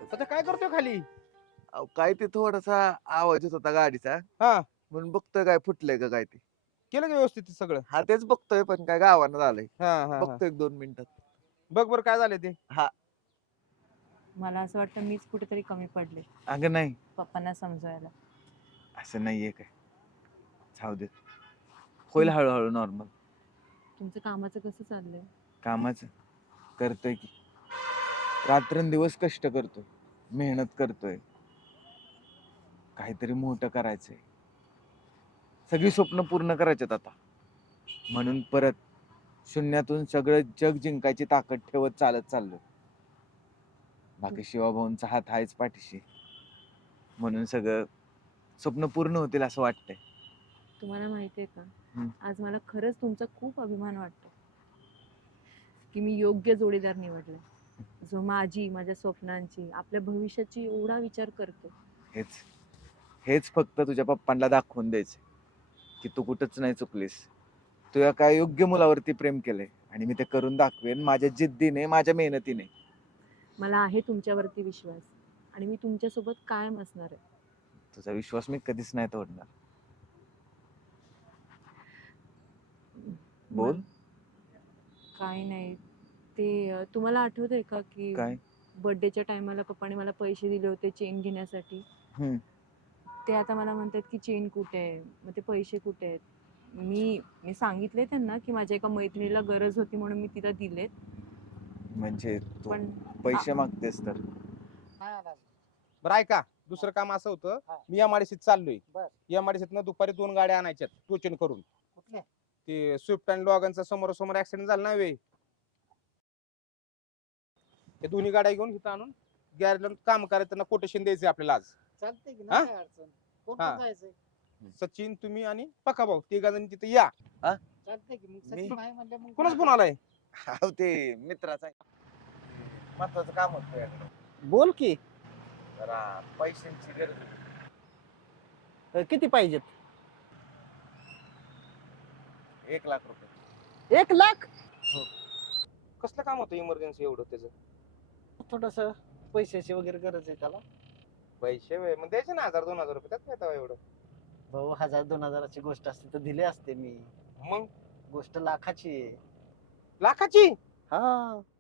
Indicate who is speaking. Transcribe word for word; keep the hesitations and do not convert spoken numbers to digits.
Speaker 1: आता काय करतोय खाली?
Speaker 2: अहो, काय ते थोडासा आवाज येत होता गाडीचा
Speaker 1: हा,
Speaker 2: म्हणून बघतोय काय फुटलंय का काय ते.
Speaker 1: केलं का व्यवस्थित ते सगळं?
Speaker 2: हा तेच बघतोय पण काय गावानं झालंय.
Speaker 1: हा हा हा.
Speaker 2: बघतोय एक दोन मिनिटात.
Speaker 1: बघ बरं काय झालं ते.
Speaker 2: हा.
Speaker 3: मला असं वाटतं मीच कुठेतरी कमी पडले
Speaker 2: अगं नाही
Speaker 3: पप्पांना समजवायला.
Speaker 2: असं नाहीये काय. जाऊ दे. होईल हळूहळू नॉर्मल.
Speaker 3: तुमचं कामाचं कसं चाललंय?
Speaker 2: कामाचं करतोय की. रात्रंदिवस कष्ट करतोय, मेहनत करतोय. काहीतरी मोठं करायचंय. सगळी स्वप्न पूर्ण करायचेत आता. म्हणून परत शून्यातून सगळं जग जिंकायची ताकद ठेवत चालत चाललोय. बाकी शिवाभाऊंचा हात आहेच पाठीशी. म्हणून सगळं स्वप्न पूर्ण होतील असं वाटतंय.
Speaker 3: तुम्हाला माहितीये का,
Speaker 2: हम्म.
Speaker 3: आज मला खरंच तुमचा खूप अभिमान वाटतो की मी योग्य जोडीदार निवडलाय, जो माझी, माझ्या स्वप्नांची, आपल्या भविष्याची एवढा विचार करतो.
Speaker 2: हेच हेच फक्त तुझ्या पप्पांना दाखवून द्यायचे की तू कुठंच नाही चुकलीस. तू या काय योग्य मुलावरती प्रेम केलंय आणि मी ते करून दाखवेन माझ्या जिद्दीने, माझ्या मेहनतीने.
Speaker 3: मला आहे तुमच्यावरती विश्वास आणि मी तुमच्यासोबत कायम असणार आहे.
Speaker 2: तुझा विश्वास मी कधीच नाही तोडणार. बोल.
Speaker 3: मग काय नाही, ते अं, तुम्हाला आठवतंय का की
Speaker 2: काय?
Speaker 3: बर्थडेच्या टायमाला पप्पाने मला पैसे दिले होते चेन घेण्यासाठी.
Speaker 2: हम्म.
Speaker 3: ते आता मला म्हणतात की चेन कुठे आहे, मग ते पैसे कुठे आहेत. मी मी सांगितले त्यांना की माझ्या एका मैत्रिणीला गरज होती म्हणून मी तिला दिलेत.
Speaker 2: म्हणजे तू
Speaker 3: पण
Speaker 2: पैसे मागतेस तर.
Speaker 1: बरं ऐका, दुसरं काम असं होतं, मी एमआयडीसीत चाललोय. एमआयडीसीत दुपारी दोन गाड्या आणायच्यात टोचन करून. ते स्विफ्ट आणि लॉगनचा समोरासमोर ऍक्सिडेंट झाला ना वे, ते दोन्ही गाड्या घेऊन इथं आणून गॅरेजला काम करायचं, त्यांना कोटेशन द्यायचे आपल्याला आज.
Speaker 4: चालतंय की
Speaker 1: हा?
Speaker 4: नाही काय अडचण. कोण
Speaker 1: हा.
Speaker 4: कोण जायचंय?
Speaker 1: सचिन, तुम्ही आणि पक्का भाऊ तिघा जण तिथे या.
Speaker 4: चालतंय की मग सचिन नाही म्हणलं मग
Speaker 1: कोणाच फोन आलाय?
Speaker 2: अहो ते मित्राचा महत्वाचं काम होतं तुझ्याकडे.
Speaker 4: बोल की.
Speaker 2: जरा पैशांची गरज होती.
Speaker 4: अ, किती पाहिजेत?
Speaker 2: एक लाख रुपये.
Speaker 4: एक लाख.
Speaker 1: कसलं काम होतं इमर्जन्सी एवढं त्याचं?
Speaker 4: थोडस पैशाची वगैरे गरज आहे त्याला.
Speaker 1: पैसे वे मग द्यायचे ना हजार दोन हजार रुपये, त्यात काय तेव्हा एवढं.
Speaker 4: भाऊ हजार दोन हजाराची गोष्ट असते तर दिले असते मी.
Speaker 1: मग
Speaker 4: गोष्ट लाखाची आहे.
Speaker 1: लाखाची?
Speaker 4: हा.